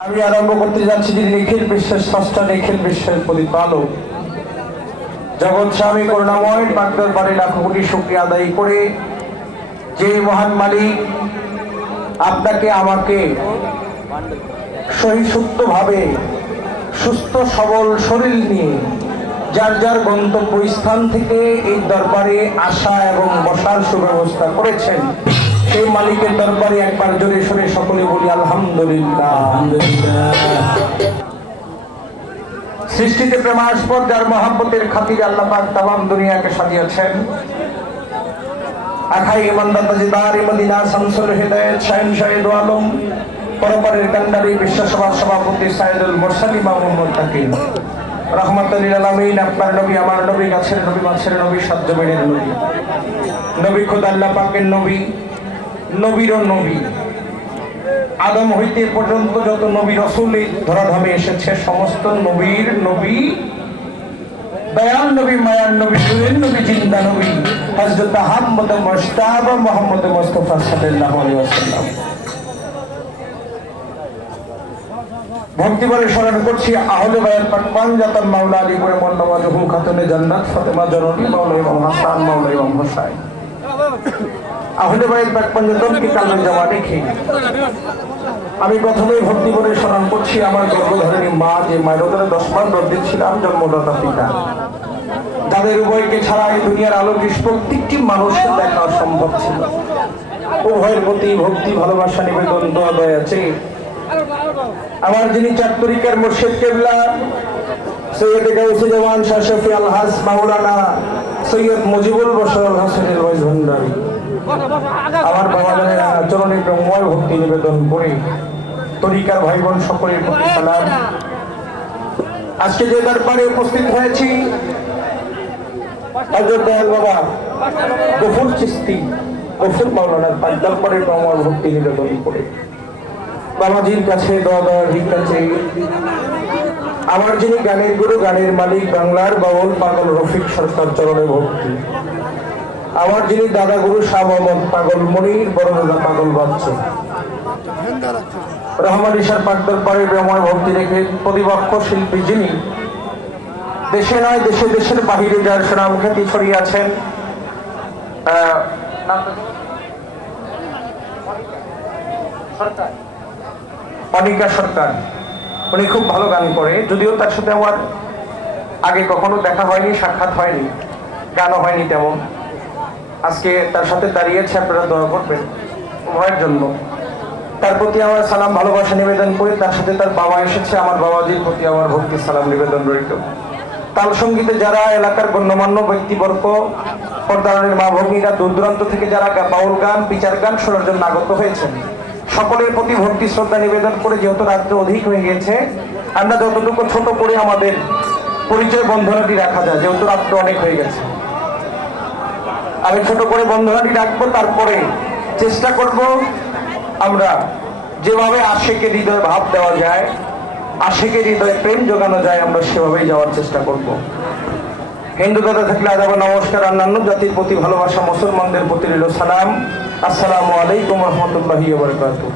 আমি আরম্ভ করতে যাচ্ছি যিনি নিখিল বিশ্বের স্রষ্টা, নিখিল বিশ্বের প্রতিপালক, জগৎ স্বামী করুণাময় পাক দরবারে লাখো কোটি শুকরিয়া আদায় করে যে মহান মালিক আপনাকে আমাকে সহিষ্ণুভাবে সুস্থ সবল শরীর নিয়ে যার যার গন্তব্য স্থান থেকে এই দরবারে আসা এবং বসার সুব্যবস্থা করেছেন, সেই মালিকের দরবারে একবার জোরে সরে সকলে বলি আলহামদুলিল্লাহ। সৃষ্টিতে প্রেমাস্পদ যার মহাব্বতের খাতিরে আল্লাহ পাক তামাম দুনিয়াকে সাজিয়েছেন। আখাই ইমানদার তাজদার মদিনা শামসুল হিদায়াত শাহেনশাহ দু আলম পরপরের কান্ডারি বিশ্বসভার সভাপতি সাইদুল মুরসাল ইমাম মুহাম্মদ তাকিন রহমাতুল লিল আলামিন, আপনার নবী আমার নবী, গাছের নবী মাছের নবী সাতজমিনের নবী, নবী খোদা আল্লাহ পাকের নবী, নবীরও নবী। আদম হইতে পর্যন্ত যত নবী রাসূল ধরাধামে এসেছে সমস্ত নবীর নবী, দয়াল নবী, মায়ার নবী, নূরের নবী, জিন্দা নবী হযরত আহমদ মুজতবা মুহাম্মদ মুস্তাফা সাল্লাল্লাহু আলাইহি ওয়াসাল্লাম। ভক্তি বলে স্মরণ করছি আহলে বায়াত পাক পাঞ্জাতন মাওলা আলী করে মন্নওয়াজহু খাতুনে জান্নাত ফাতেমা জননী মাওলা ইমাম হাসান মাওলা ইমাম হোসেন। আহলে বায়াত পাক পাঞ্জাতন কি কালে জমা রেখে আমি প্রথমেই ভক্তি বলে স্মরণ করছি আমার গর্ভধারিণী মা, যে মায়ের উদরে 10 বার গর্ভে ছিলাম, জন্মদাতা পিতা, যাদের উভয়কে ছাড়া এই দুনিয়ার আলো প্রত্যেকটি মানুষের দেখা অসম্ভব ছিল। উভয়ের প্রতি ভক্তি ভালোবাসা নিবেদন দোয়া দয়া চেয়ে আমার যিনি চার তরিকার মুর্শিদ কেবলা সৈয়দ গাউসে জামান শাহ শফি আলহাজ মাওলানা সৈয়দ মুজিবুল বশর আল হাসানের ওয়াইজ ভান্ডারী, আমার বাবাদের চরণে প্রেমময় ভক্তি নিবেদন করে তরিকার ভাই বোন সকলের প্রতি সালাম। আজকে যে দরবারে উপস্থিত হয়েছি হযরত দয়াল বাবা গফুর চিশতি গফুর মাওলানার পাক দরবারে প্রেমময় ভক্তি নিবেদন করে বাবাজির কাছে দোয়া দেওয়ার ভিক্ষা চেয়ে আমার যিনি গানের গুরু, গানের মালিক, বাংলার বাউল পাগল রফিক সরকার চরণে ভক্তি, আমার যিনি দাদা গুরু শাহ মোহাম্মদ পাগল মনির বড় দাদা পাগল বাচ্চা রহমান ইশার পাক দরবারে প্রেমময় ভক্তি রেখে প্রতিপক্ষ শিল্পী যিনি দেশে নয় দেশে দেশের বাহিরে যার সুনাম খ্যাতি ছড়িয়েছেন, অনিকা সরকার, উনি খুব ভালো গান করে, যদিও তার সাথে আমার আগে কখনো দেখা হয়নি, সাক্ষাৎ হয়নি, গানও হয়নি তেমন। আজকে তার সাথে দাঁড়িয়েছে, আপনারা দোয়া করবেন উভয়ের জন্য। তার প্রতি আমার সালাম ভালোবাসা নিবেদন করি, তার সাথে তার বাবা এসেছে, আমার বাবাজির প্রতি আমার ভক্তি সালাম নিবেদন রইল। তাল সঙ্গীতে যারা এলাকার গণ্যমান্য ব্যক্তিবর্গ, পর্দারের মা ভগ্নীরা, দূর দূরান্ত থেকে যারা বাউল গান বিচার গান শোনার জন্য আগত হয়েছেন, সকলের প্রতি ভক্তি শ্রদ্ধা নিবেদন করে, যেহেতু রাত্রে অধিক হয়ে গেছে, আমরা যতটুকু ছোট করে আমাদের পরিচয় বন্ধনাটি রাখা যায়, যেহেতু রাত্রে অনেক হয়ে গেছে, আমি ছোট করে বন্ধনাটি রাখবো। তারপরে চেষ্টা করব আমরা যেভাবে আশিকের হৃদয়ে ভাব দেওয়া যায়, আশিকের হৃদয়ে প্রেম জোগানো যায়, আমরা সেভাবেই যাওয়ার চেষ্টা করব। হিন্দু দাদা থাকলে আদাব নমস্কার, অন্যান্য জাতির প্রতি ভালোবাসা, মুসলমানদের প্রতি রইল সালাম। আসসালামু আলাইকুম রহমতুল্লাহি ওয়া বারাকাতুহু।